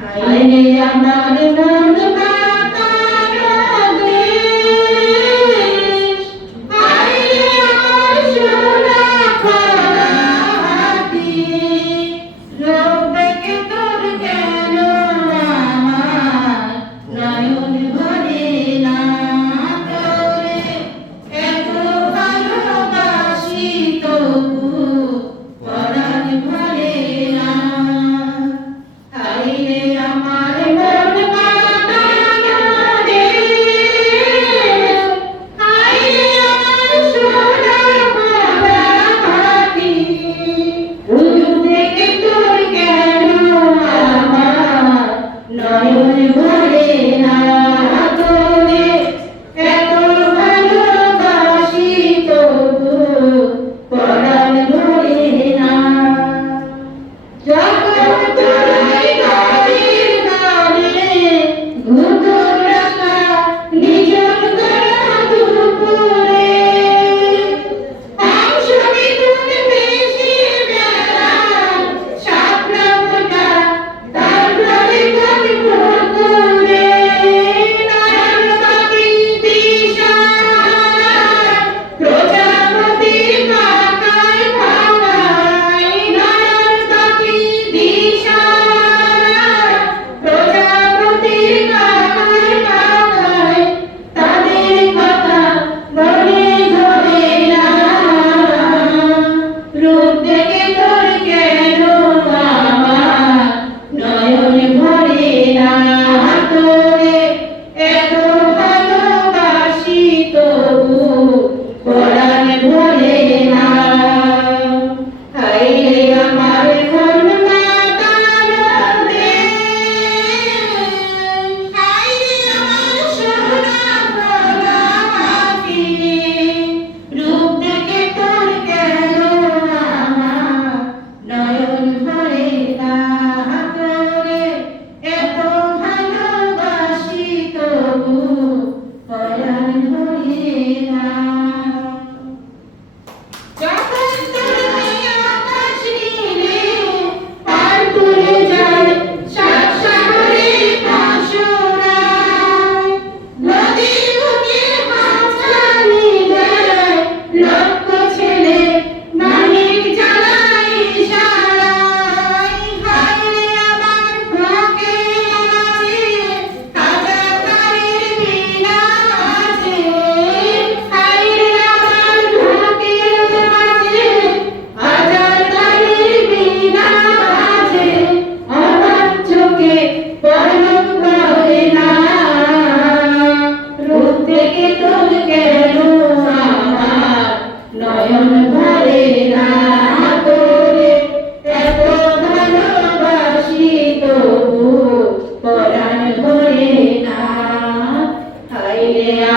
Hallelujah,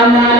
Amen.